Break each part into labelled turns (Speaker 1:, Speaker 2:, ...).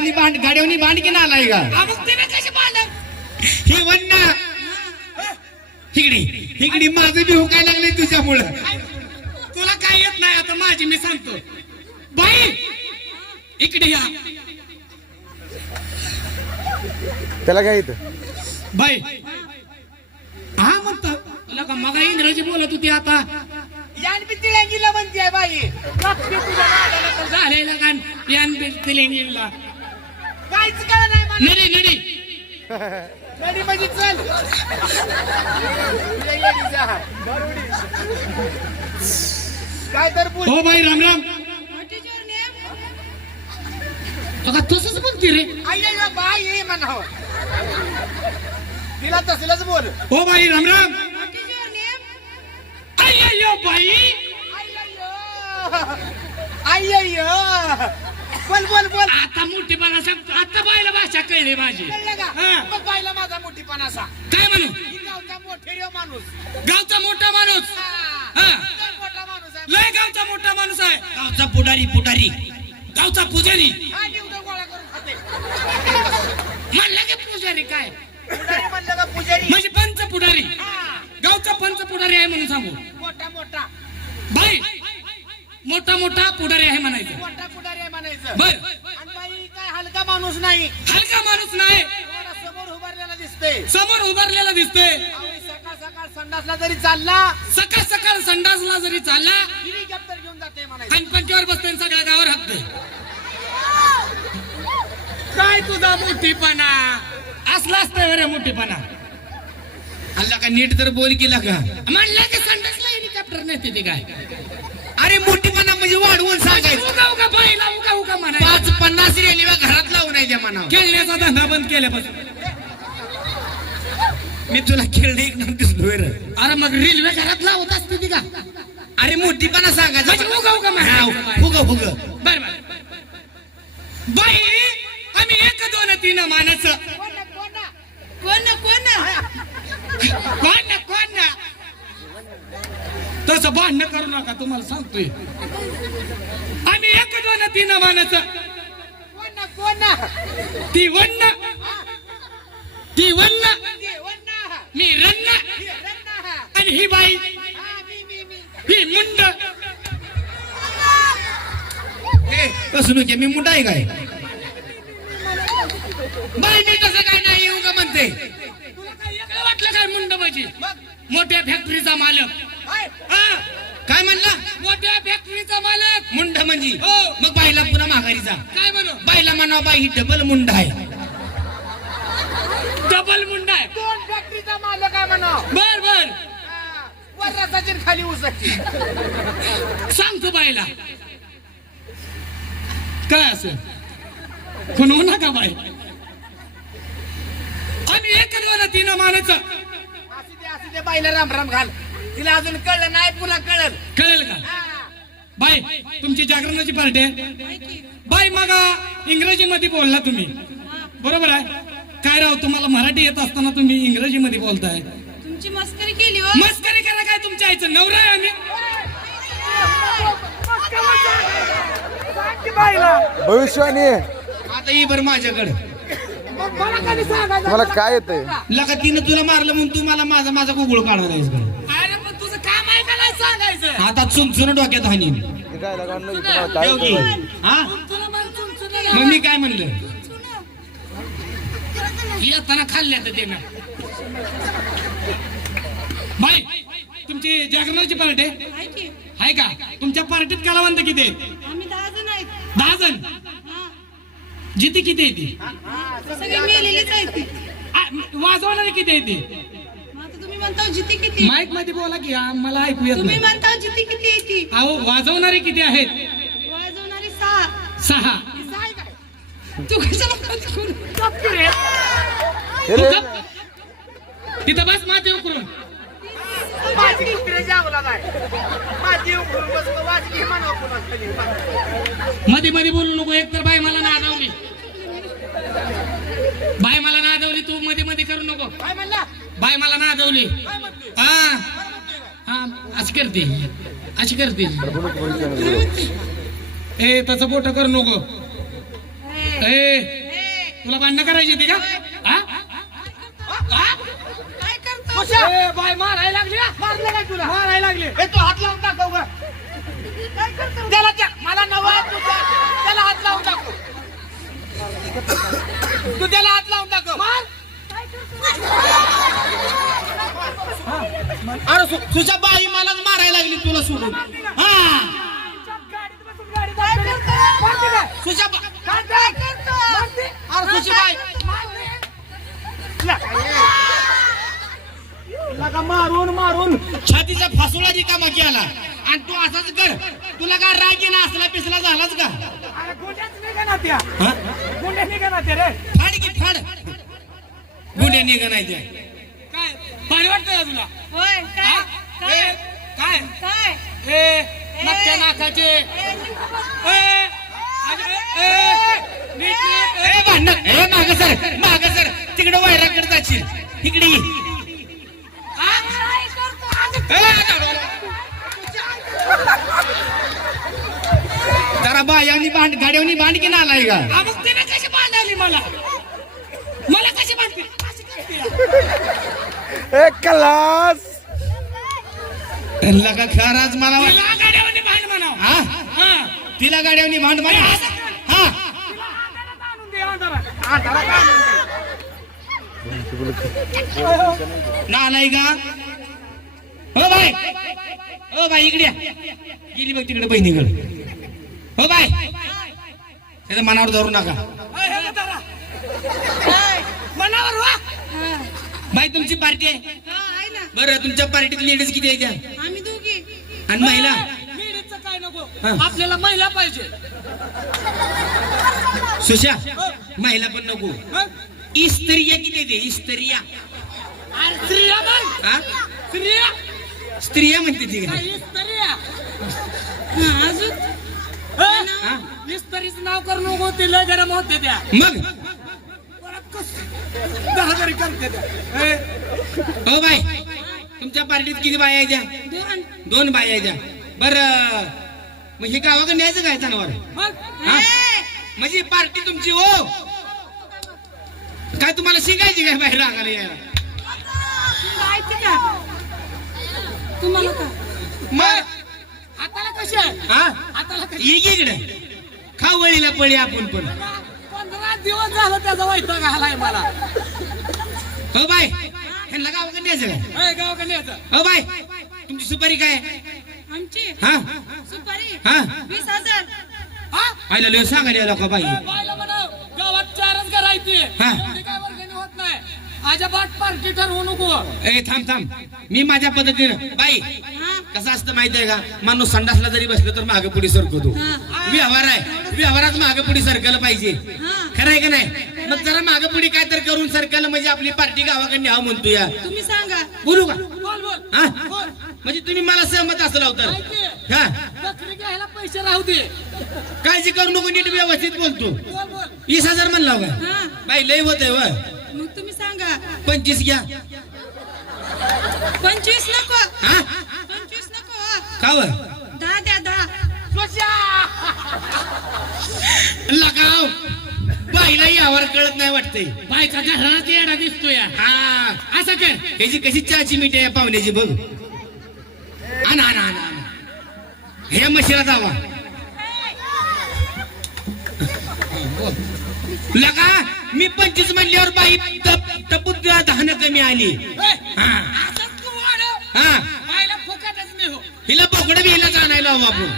Speaker 1: बायानी भांड गाड्यावनी भांड की आलाय का? ही वन्ना! हिगडी हिगडी माझं बी हुकायला लागले तुझ्यामुळं.
Speaker 2: तुला काय येत नाही आता माझी मी सांगतो. बाई! इकडे या.
Speaker 3: त्याला काय येतं?
Speaker 2: बाई! हा म्हणतो. तुला का मग इंग्रजी बोलत होती आता?
Speaker 1: यान बी तिळंगीला म्हणते बाई.
Speaker 2: झालेला का यान बिलला
Speaker 1: काहीच कळ नाही मला.
Speaker 2: नडी नडी.
Speaker 1: गाडी माझी चल. काय तर बोल.
Speaker 2: हो बाई राम राम. का तसंच बोलती रे?
Speaker 1: अय्या बाई ये म्हणावं. तिला तसलंच बोल.
Speaker 2: हो बाई राम राम? अय्यो बाई.
Speaker 1: अय्यो बोल बोल बोल.
Speaker 2: आता मोठेपणा सांगतो आता बायला भाषा कळली माझी.
Speaker 1: कळलं का?
Speaker 2: हा.
Speaker 1: मग माझा मोठीपणा असा
Speaker 2: काय म्हणू?
Speaker 1: ही गावचा माणूस.
Speaker 2: गावचा मोठा माणूस.
Speaker 1: हा.
Speaker 2: हा.
Speaker 1: लय मोठा माणूस आहे.
Speaker 2: लय गावचा मोठा माणूस आहे.
Speaker 1: गावचा पुढारी पुढारी.
Speaker 2: गावचा पुजारी.
Speaker 1: हा निवडं गोळा करून खाते.
Speaker 2: म्हणलं की पुजारी काय?
Speaker 1: पुढारी म्हणलं का पुजारी?
Speaker 2: म्हणजे पंच पुढारी.
Speaker 1: हा.
Speaker 2: गावचा पंच पुढारी आहे म्हणून सांगू.
Speaker 1: मोठा मोठा.
Speaker 2: बाई मोठा मोठा पुढारी आहे म्हणायचं.
Speaker 1: मोठा पुढारी म्हणायचं?
Speaker 2: बर.
Speaker 1: आणि बाई काय हलका माणूस नाही.
Speaker 2: हलका माणूस नाही.
Speaker 1: थोडा समोर उभारलेला दिसते
Speaker 2: समोर उभारलेला दिसतोय.
Speaker 1: सकाळ सकाळ संडासला जरी चालला
Speaker 2: सकाळ सकाळ संडासला जरी चालला
Speaker 1: हेलिकॉप्टर घेऊन जाते म्हणायचं.
Speaker 2: बसतोय आणि सगळ्या गावावर हाकतोय काय तुझा मोठीपणा? असला असतंय रे मोठीपणा.
Speaker 1: हल्ला का नीट तर बोल केला का
Speaker 2: म्हणलं की संडासला हेलिकॉप्टर ते काय?
Speaker 1: अरे मोठीपणा म्हणजे वाढवून सांगायचं.
Speaker 2: उगा उगा बाईला उगा उगा म्हणायचं.
Speaker 1: पाच पन्नास रेल्वे घरात लावून आहे त्या मनावर.
Speaker 2: खेळण्याचा धंदा बंद केल्यापासून.
Speaker 1: मी तुला खेळणे एक नव्हतीच रे.
Speaker 2: अरे मग रेल्वे घरात लावत असते ती का?
Speaker 1: अरे मोठीपणा सांगायचं.
Speaker 2: म्हणजे उगा
Speaker 1: हा, फुग फुग.
Speaker 2: बर बर. बाई आम्ही एक दोन तीन मानाचं
Speaker 4: कोण कोण
Speaker 2: कोण ना कोण ना तसं भांडण करू नका तुम्हाला सांगतोय. आम्ही एक दोन तीन मानाचं ती वन्न. ती वन्न. मी रन्न. आणि ही बाई. ही मुंड.
Speaker 1: कसं नुके मी मोठा आहे काय? बाई मी तसं काय नाही येऊ का म्हणते.
Speaker 2: काय मुंड माझी? मोठ्या फॅक्टरीचा मालक.
Speaker 1: काय? म्हणला?
Speaker 2: मोठ्या फॅक्टरीचा मालक.
Speaker 1: मुंड म्हणजे?
Speaker 2: हो.
Speaker 1: मग बाईला पुन्हा माघारी जा.
Speaker 2: काय म्हणू?
Speaker 1: बाईला म्हणा बाई ही डबल मुंड आहे.
Speaker 2: डबल मुंड आहे.
Speaker 1: दोन फॅक्टरीचा मालक आहे म्हणा.
Speaker 2: बर बर.
Speaker 1: वर खाली उसाची
Speaker 2: सांगतो बाईला. काय असं? खुनवू नका बाई. आम्ही एक दोन तीन
Speaker 1: अशी ते बाईला राम राम घाल तिला अजून कळलं नाही पुन्हा कळल
Speaker 2: कळेल का बाई तुमची जागरणाची पार्टी आहे बाई मग इंग्रजीमध्ये बोलला तुम्ही बरोबर आहे काय राव तुम्हाला मराठी येत असताना तुम्ही इंग्रजीमध्ये बोलताय
Speaker 4: तुमची मस्करी केली हो
Speaker 2: मस्करी करा काय तुमच्या आईचं नवरा आहे आम्ही
Speaker 3: भविष्यवाणी आहे.
Speaker 1: आता ये बरं माझ्याकडे
Speaker 3: तुम्हाला काय येतंय?
Speaker 1: लका तिनं तुला मारलं म्हणून तू मला माझा माझा गुगळ काढणार आहेस का
Speaker 2: अरे पण तुझं काम आहे का नाही सांगायचं?
Speaker 1: आता चुनचुन डोक्यात हानी? हा मग मी काय म्हणलं?
Speaker 2: येताना खाल्ल्या तर ते ना तुमची जागरणाची पार्टी? आहे
Speaker 4: आहे की?
Speaker 2: तुमच्या पार्टीत कलावंत किती आहेत?
Speaker 4: आम्ही दहा जण आहेत.
Speaker 2: दहा जण
Speaker 4: हा.
Speaker 2: जिथे किती येते
Speaker 4: सगळे मेलेलीच आहेत ती.
Speaker 2: वाजवणारे किती येते
Speaker 4: आता तुम्ही म्हणता जिती किती
Speaker 2: माईकमध्ये बोला की आ, मला ऐकू येत
Speaker 4: तुम्ही
Speaker 2: नाही.
Speaker 4: म्हणता जिती किती आहे ती.
Speaker 2: अहो वाजवणारे किती आहेत?
Speaker 4: वाजवणारी सहा.
Speaker 2: सहा.
Speaker 4: ही सहा आहे काय? तू कशाला?
Speaker 3: हे रे,
Speaker 2: तिथं बस माते उकरून.
Speaker 1: माझी आहे माझी उघडून बसतो म्हणा.
Speaker 2: मध्ये मध्ये बोलू नको एक तर बाई मला नादवली. बाई मला नादवली तू मध्ये मध्ये करू नको.
Speaker 1: काय म्हणला.
Speaker 2: बाई मला नादवली.
Speaker 1: काय म्हणते
Speaker 2: हा. हा अशी करते. अशी करते. ए तसं बोट करू नको.
Speaker 4: ए,
Speaker 2: तुला भांडणं करायची होती का? हा? हा?
Speaker 4: काय करतो?
Speaker 1: ए, बाय मारायला लागली? मारलं काय तुला? मारायला लागली. ए तू हात लावून दाखव ग
Speaker 4: काय करतो
Speaker 1: त्याला त्या- मला नवा आहे तुझा त्याला हात लावून दाखव तू त्याला हात लावून दाखव मार अरे तुझ्या बाई मलाच मारायला लागली तुला सोडून. हा. तुझ्या अरे तुझी बाई. लगा मारून मारून. छातीचा फासुला रिकामा केला आणि तू असाच कर. तुला काय राग ना असला पिसला झालाच का? हा? फाड की फाड. गुन्हे निघा नाही त्या.
Speaker 2: काय? भारी वाटतं का तुला?
Speaker 4: होय काय?
Speaker 2: हा?
Speaker 4: काय?
Speaker 2: काय?
Speaker 4: काय?
Speaker 2: ए नक्क्या नाकाचे.
Speaker 4: ए,
Speaker 1: भांडण. ए माग सर माग सर. तिकडे वैराकडे जाशील. इकडे जरा बायानी भांड गाड्यावनी भांड की आलाय का?
Speaker 2: मग तिने कशी मला मला?
Speaker 3: एक क्लास!
Speaker 1: त्यांना का खराच मला वाट-
Speaker 2: तिला गाड्यावानी भांड म्हणावं.
Speaker 1: हा?
Speaker 2: हा.
Speaker 1: तिला गाड्यावनी भांड म्हणा हा. नालाय का? हो बाय. हो बाय इकडे या. गेली बघ तिकडे बहिणीकडे. हो बाय. त्याच्या मनावर धरू नका.
Speaker 2: हे मनावर वा.
Speaker 4: हा.
Speaker 1: बाई तुमची पार्टी आहे?
Speaker 4: हा, आहे ना.
Speaker 1: बरं तुमच्या पार्टीत लेडीज किती आहे त्या
Speaker 4: आम्ही दोघी.
Speaker 1: आणि महिला?
Speaker 2: लेडीजचं काय नको. आपल्याला महिला पाहिजे.
Speaker 1: सुशा महिला पण नको? इस्त्रिया किती येते इस्त्रिया.
Speaker 2: अरे स्त्रिया मग
Speaker 1: हा?
Speaker 2: स्त्रिया.
Speaker 1: स्त्रिया म्हणते ती.
Speaker 4: अजून?
Speaker 1: हा?
Speaker 2: इस्त्रीचं नाव करू नको ते लय गरम होते त्या.
Speaker 1: मग?
Speaker 2: करते
Speaker 1: हो? बाय तुमच्या पार्टीत किती बाया आहे त्या?
Speaker 4: दोन.
Speaker 1: दोन बाया आहे त्या. बर मग हे गावाकडे न्यायचं काय जनावर हा? म्हणजे पार्टी तुमची हो. काय तुम्हाला शिकायची काय बाहेर रागाला यायला?
Speaker 4: तुम्हाला का?
Speaker 1: मग?
Speaker 2: हाताला कशी आहे?
Speaker 1: हा?
Speaker 2: हाताला
Speaker 1: इकडे? खा वळीला पळी आपण पण.
Speaker 2: पंधरा दिवस झालं त्याचा वैताग आलाय मला.
Speaker 1: हो बाय ह्यांना गावाकडे न्यायचं काय?
Speaker 2: ए, गावाकडे यायचं
Speaker 1: हो बाय तुमची सुपारी काय?
Speaker 4: आमची?
Speaker 1: हा?
Speaker 4: सुपारी?
Speaker 1: हा?
Speaker 4: वीस हजार.
Speaker 2: हा?
Speaker 1: आयला लिहो सांगायला लोक बाई.
Speaker 2: ए, बायला म्हणाव, गावात चारच करायची
Speaker 1: हा.
Speaker 2: एवढी काय वर्गणी होत नाही. अजिबात पार्टी ठरवू नको.
Speaker 1: ए थांब थांब. मी माझ्या पद्धतीनं बाई
Speaker 4: हा?
Speaker 1: कसं असतं माहितीये का? माणूस संडासला जरी बसलं तर मागे पुढे सरकतो.
Speaker 4: हा.
Speaker 1: व्यवहार आहे. व्यवहारात मागे पुढे सरकलं पाहिजे.
Speaker 4: हा
Speaker 1: खरं आहे का नाही? मग जरा मागे पुढे काय तर करून सरकलं म्हणजे आपली पार्टी गावाकडे न्यावं म्हणतो या
Speaker 4: तुम्ही सांगा.
Speaker 1: बोलू का?
Speaker 2: बोल बोल.
Speaker 1: हा?
Speaker 2: बोल.
Speaker 1: म्हणजे तुम्ही मला सहमत असला तर
Speaker 2: ऐक
Speaker 1: हा?
Speaker 2: बकरी घ्यायला पैसे राहू दे.
Speaker 1: काळजी करू नको नीट व्यवस्थित बोलतो.
Speaker 2: बोल बोल.
Speaker 1: वीस हजार म्हणला का
Speaker 4: हा.
Speaker 1: बाई लय होत आहे व
Speaker 4: मग तुम्ही सांगा.
Speaker 1: पंचवीस घ्या.
Speaker 4: पंचवीस नको.
Speaker 1: हा?
Speaker 4: पंचवीस नको. हो.
Speaker 1: का व
Speaker 4: दहा द्या दहा.
Speaker 1: लगाव बाईला यावर कळत नाही वाटते
Speaker 2: बायचा घरात येडा दिसतोय.
Speaker 1: हा.
Speaker 2: असं कर.
Speaker 1: त्याची कशी चहाची मीठ आहे या पाहुण्याची बघ. आणा आणा आणा आणा. हे म्हशीला जावा. लगा मी पंचवीस म्हणल्यावर बाई टप टपूत दहानं कमी आली. हा.
Speaker 2: असंच तू वाढव
Speaker 1: हा.
Speaker 2: बायला फुकटच नाही. हो
Speaker 1: हिला बोकडं बी हिलाच आणायला हवं आपण.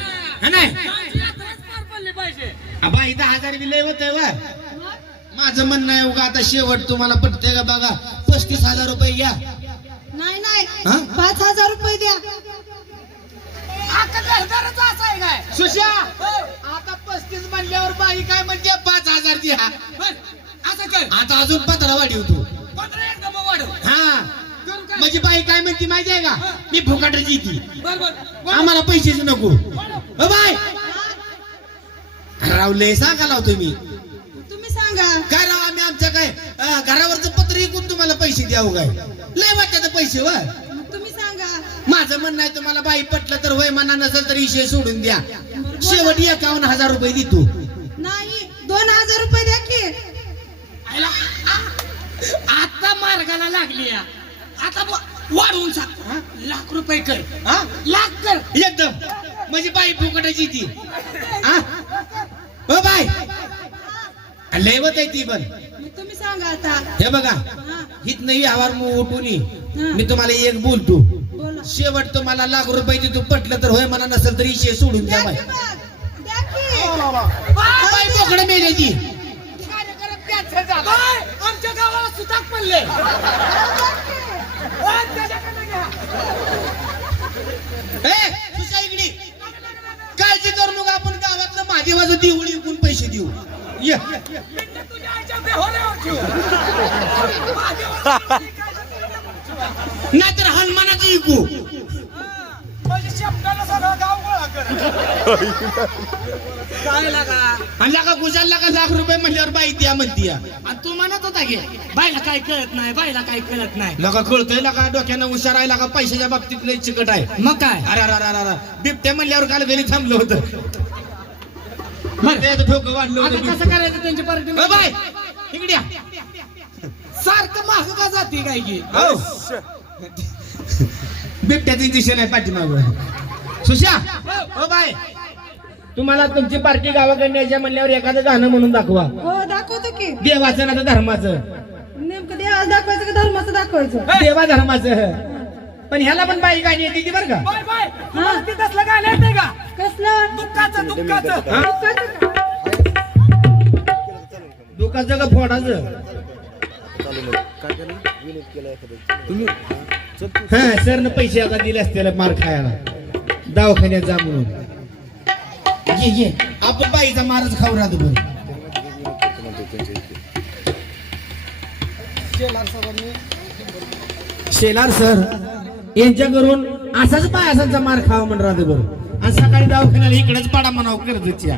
Speaker 1: हा नाही?
Speaker 2: बायची यात्राच पार पडली पाहिजे.
Speaker 1: बाई दहा हजार बी लय होत व. माझं म्हणणं आहे उगा आता शेवट तुम्हाला पटतंय का बघा? पस्तीस हजार रुपये घ्या.
Speaker 4: नाही नाही.
Speaker 1: हा?
Speaker 4: पाच हजार रुपये द्या.
Speaker 2: आता घरदारच असं आहे काय?
Speaker 1: सुशा! आता पस्तीस म्हणल्यावर बाई काय म्हणते? पाच हजार द्या.
Speaker 2: असं कर.
Speaker 1: आता अजून पंधरा वाढी होतो
Speaker 2: पंधरा एक डबा वाढव.
Speaker 1: हा.
Speaker 2: काय?
Speaker 1: म्हणजे बाई काय म्हणते माहिती आहे का मी फुकाटाची ती
Speaker 2: बर बर.
Speaker 1: आम्हाला पैसेच नको. अ बाय रावले सांगा लावतो मी.
Speaker 4: तुम्ही सांगा.
Speaker 1: काय राव आम्ही आमच्या काय घरावरचं पत्र विकून तुम्हाला पैसे द्यावं काय? लय वाटतात पैसे व
Speaker 4: तुम्ही सांगा.
Speaker 1: माझं म्हणणं आहे तुम्हाला बाई पटलं तर होय म्हणा नसेल तर विषय सोडून द्या. शेवट एकावन्न हजार रुपये देतो.
Speaker 4: नाही दोन हजार रुपये द्या की.
Speaker 2: आता मार्गाला लागली. आता वाढवून सांग? लाख रुपये कर.
Speaker 1: हा?
Speaker 2: लाख कर.
Speaker 1: एकदम. म्हणजे बाई फुकटाची ती. हा? हो बाय लयवत आहे ती पण.
Speaker 4: तुम्ही सांगा आता.
Speaker 1: हे बघा
Speaker 4: हा.
Speaker 1: हित नाही व्यवहार उठून ये.
Speaker 4: हा.
Speaker 1: मी तुम्हाला एक बोलतो.
Speaker 4: बोला.
Speaker 1: शेवट तुम्हाला लाख रुपये देतो पटलं तर होय म्हणा नसेल तर विषय सोडून द्या बाई. बाई बोकडे मेल्याची
Speaker 2: काय? आमच्या गावाला सुताक पडले. हा.
Speaker 1: काळजी करू नका आपण गावातलं महादेवाचं देऊळ विकून पैसे देऊ. ये। नाहीतर हनुमानाचं.
Speaker 2: काय लागा
Speaker 1: आणि लागा गुजारला का लाख रुपये म्हणल्यावर बाई द्या म्हणती.
Speaker 2: आणि तू म्हणत होता की बायला काय कळत नाही बायला काय कळत नाही.
Speaker 1: लगा कळतोय लगा डोक्यानं हुशार आहे लगा पैशाच्या बाबतीत लय चिकट आहे.
Speaker 2: मग काय?
Speaker 1: अरे अरे अरे अरे बिबट्या म्हणल्यावर काल घरी थांबलं होतं. बिबट्याचं ठोकं वाढलं
Speaker 2: आता
Speaker 1: होतं
Speaker 2: कसं करायचं त्यांची पार्टी
Speaker 1: ओ बाय. इकडे या.
Speaker 2: सारखं माग का जाते काय की?
Speaker 1: हो. बिबट्याची दिशा नाही पाठीमाग. सुशा. ओ बाय. तुम्हाला तुमची पार्टी गावाकडे यायच्या म्हणल्यावर एखादं गाणं म्हणून दाखवा.
Speaker 4: हो दाखवतो की.
Speaker 1: देवाचं ना धर्माचं.
Speaker 4: नेमकं देवाला दाखवायचं का धर्माचं दाखवायचं?
Speaker 1: देवा धर्माचं. पण ह्याला पण बाई गाणी येते ती बरं का?
Speaker 2: बाय बाय तुम्हाला ती तसलं गाणं येते का?
Speaker 4: कसलं?
Speaker 2: दुःखाचं दुःखाचं.
Speaker 1: हा? दुखाचं का फोडाचं? हा सरनं पैसे आता दिले असते मार खायला. दवाखान्यात जा म्हणून. ये ये. आपण बाईचा मारच खाऊ राहतो बरं. शेलार सर. यांच्याकडून असाच पायासांचा मार खावा म्हणून राहतो बरं आणि सकाळी दवाखान्याला इकडेच पाडा म्हणावं कर्जच्या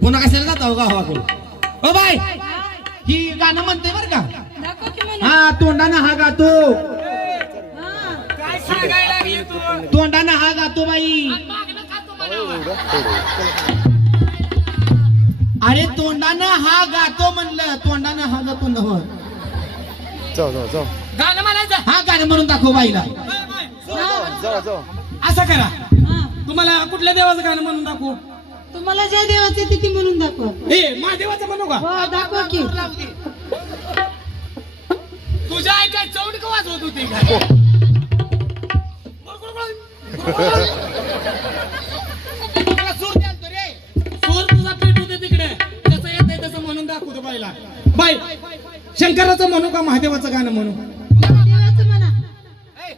Speaker 1: पुन्हा कशाला जाता हो गावाकडून? ओ बाय ही गाणं म्हणते बरं का?
Speaker 4: म्हणा.
Speaker 1: हा तोंडानं हा गातो.
Speaker 4: हा
Speaker 1: तोंडानं हा गातो बाई. अरे तोंडानं हा गातो म्हणलं तोंडानं हा गातो नव
Speaker 3: जाऊ जाऊ जाऊ.
Speaker 2: गाणं म्हणायचं.
Speaker 1: हा गाणं म्हणून दाखव बाईला.
Speaker 2: असं करा.
Speaker 4: हा
Speaker 2: तुम्हाला कुठल्या देवाचं गाणं म्हणून दाखवू?
Speaker 4: तुम्हाला ज्या देवाचं येते ती म्हणून दाखवा.
Speaker 2: हे महादेवाचं म्हणू का?
Speaker 4: हो दाखवा की.
Speaker 2: तुझ्या आई काय चौड का वाजवत होती? काय
Speaker 1: तुला सूर द्यालतो रे.
Speaker 2: चोर तुझा पेट होते तिकडे. जसं येत तसं म्हणून दाखवतो बाईला. बाई शंकराचं म्हणू का महादेवाचं गाणं म्हणू
Speaker 4: देवाचं म्हणा
Speaker 1: ए,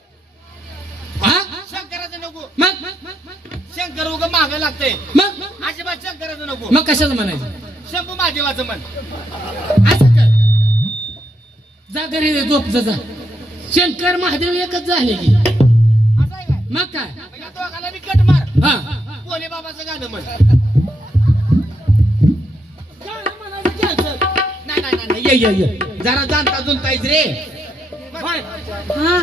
Speaker 2: हा
Speaker 1: शंकराचं नको
Speaker 2: मग
Speaker 1: शंकर उग माग लागतंय
Speaker 2: मग
Speaker 1: अजिबात शंकराचं नको
Speaker 2: मग कशाचं म्हणायचं?
Speaker 1: शंभू महादेवाचं म्हण.
Speaker 2: असं कर. जा घरी रे झोप जा. शंकर महादेव एकच झाले की.
Speaker 1: असं आहे काय?
Speaker 2: मग काय?
Speaker 1: दोघाला मी कट मार.
Speaker 2: हा.
Speaker 1: भोले बाबाचं गाणं म्हण.
Speaker 2: गाणं म्हणायचं घ्यायचं.
Speaker 1: नाही नाही नाही, नाही. ये ये ये. जरा जाणता जुनतायच रे.
Speaker 4: हा?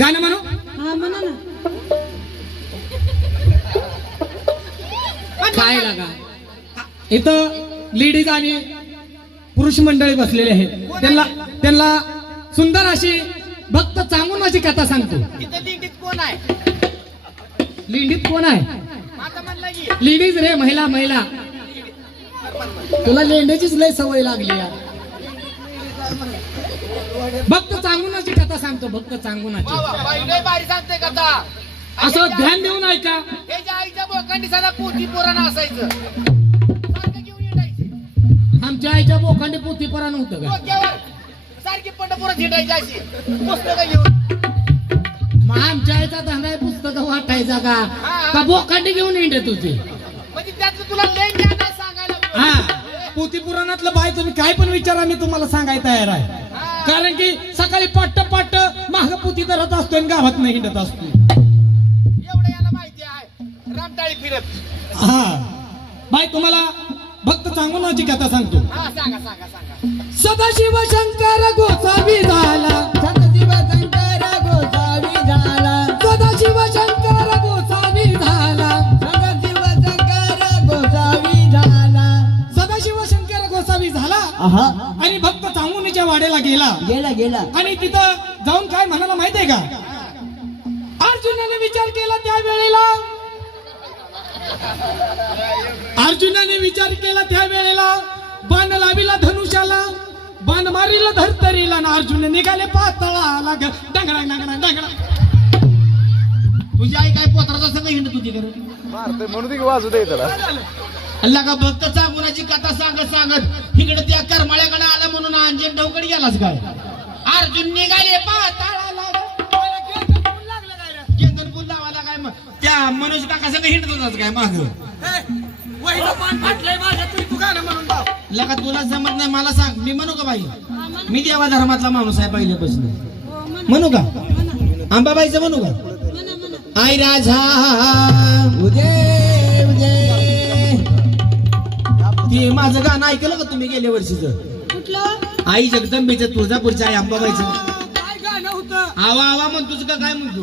Speaker 2: गाणं म्हणू?
Speaker 4: हा म्हणा ना.
Speaker 2: काय लागा? इथं लेडीज आणि पुरुष मंडळी बसलेले आहेत. त्यांना त्यांना सुंदर अशी भक्त चांगुनाची कथा सांगतो.
Speaker 1: कोण आहे?
Speaker 2: लेडीज कोण आहे? लेडीज रे महिला महिला. तुला लेंड्याचीच लय सवय लागली भक्त चांगुनाची कथा सांगतो भक्त चांगुनाची
Speaker 1: सांगते कथा.
Speaker 2: असं ध्यान देऊन ऐका.
Speaker 1: त्याच्या आईच्या पोती असायचं.
Speaker 2: आमच्या आईच्या बोखांडी पोथी परा नव्हतं का?
Speaker 1: डोक्यावर सारखी पंढरपुरात हिंडायची अशी. पुस्तकं घेऊन.
Speaker 2: मग आमच्या आईचा धंदा आहे पुस्तक वाटायचा का? का बोखांडी घेऊन येते तुझी
Speaker 1: म्हणजे त्यातलं तुला लय ज्ञान आहे सांगायला.
Speaker 2: हा. पोथी पुराणातलं बाय तुम्ही काय पण विचारा मी तुम्हाला सांगायला तयार आहे. कारण की सकाळी पाट्ट पाट्ट माग पोथी धरत असतो आणि गावात नाही हिंडत असतो
Speaker 1: एवढं याला माहिती आहे. रामटाळी फिरत.
Speaker 2: हा. बाय तुम्हाला भक्त चांगुनाची कथा सांगतो.
Speaker 1: हा सांगा सांगा सांगा.
Speaker 2: सदाशिव शंकर गोसावी झाला. सदाशिव शंकर गोसावी झाला. सदाशिव शंकर गोसावी झाला.
Speaker 5: सदाशिव शंकर गोसावी झाला.
Speaker 2: सदाशिव शंकर गोसावी झाला.
Speaker 5: आहा
Speaker 2: आणि भक्त चांगुनीच्या वाड्याला गेला.
Speaker 5: गेला गेला.
Speaker 2: आणि तिथं जाऊन काय म्हणाला माहीत आहे का अर्जुनाने विचार केला त्या वेळेला अर्जुनाने विचार केला त्या वेळेला बाण लाविला धनुष्याला बाण मारिला धरतरीला ना अर्जुन निघाले पातळाला डंगडा डंगडा डंगडा
Speaker 1: तुझी आई काय पोत्राचा सगळं हिंड तुझी घर
Speaker 3: मारते म्हणून ती वाजू दे त्याला.
Speaker 1: अल्ला का भक्त चांगुनाची कथा सांगत सांगत इकडे त्या करमाळ्याकडे आला म्हणून अंजन डवकडे गेलाच काय? अर्जुन निघाले सगळं हिंडत होताच काय माग? लका तुला जमत नाही मला सांग मी म्हणू का बाई? मी देवा धर्मातला माणूस आहे पहिल्यापासून.
Speaker 4: हो, म्हणा.
Speaker 1: का?
Speaker 4: म्हणा.
Speaker 1: अंबाबाईचं म्हणू का. आई राजा
Speaker 5: उदय उदय
Speaker 1: ते माझं गाणं ऐकलं का तुम्ही गेल्या वर्षीच?
Speaker 4: कुठलं?
Speaker 1: आई जगदंबेचं तुळजापूरच्या आई अंबाबाईचं
Speaker 2: काय गाणं होतं?
Speaker 1: आवा आवा म्हणतोच का काय म्हणतो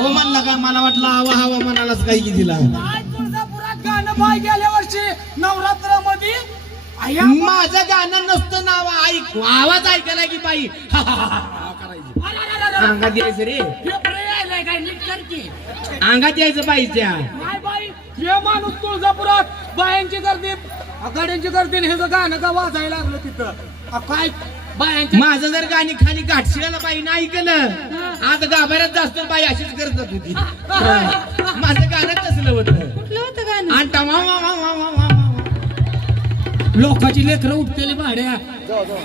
Speaker 1: म्हणला काय मला वाटलं आवा हवा म्हणालाच काही की दिला
Speaker 2: काय तुळजापुरात गाणं बाय गेल्या वर्षी नवरात्रामध्ये. आया
Speaker 1: माझं गाणं नसतं नाव ऐक आवाज ऐकायला की बाई. करायची अंगात यायचं रे. अंगात यायचं बाई त्या
Speaker 2: काय बाई हे माणूस तुळजापुरात बायांची गर्दी गाड्यांची गर्दी आणि हे जर गाणं का वाजायला लागलं तिथं. अ, काय बायांची
Speaker 1: माझं जर गाणी खाली घाटशिळाला बाई नाही ऐकलं. आता गाभाऱ्यात जास्त बाई अशीच करत होती. माझं गाणं तसलं होतं?
Speaker 4: कुठलं होतं गाणं?
Speaker 1: आणि टमा वा वा वा वा वा वा.
Speaker 2: लोकांची लेकरं उठतेली भाड्या.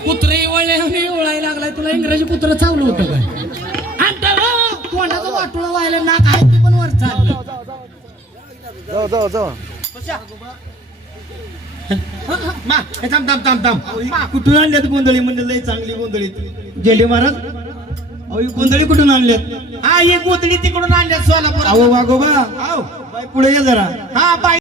Speaker 2: कुत्रे वळले ओळायला लागलाय. तुला इंग्रजी कुत्र चावलं होतं काय? आणि तोंडाचं वाटोळं व्हायला नाक आहे ते पण वर चाललं.
Speaker 3: जाऊ जाऊ जाऊ.
Speaker 1: मा हे थांब थांब थांब थांब. मा,
Speaker 5: कुठून आणल्यात गोंधळी? म्हणजे लय चांगली गोंधळी. झेंडे महाराज अहो ही गोंधळी कुठून आणल्यात?
Speaker 1: हा ही गोतडी तिकडून आणल्या सोलापूर
Speaker 5: अहो वागोबा पुढे ये जरा.
Speaker 1: हा बाई.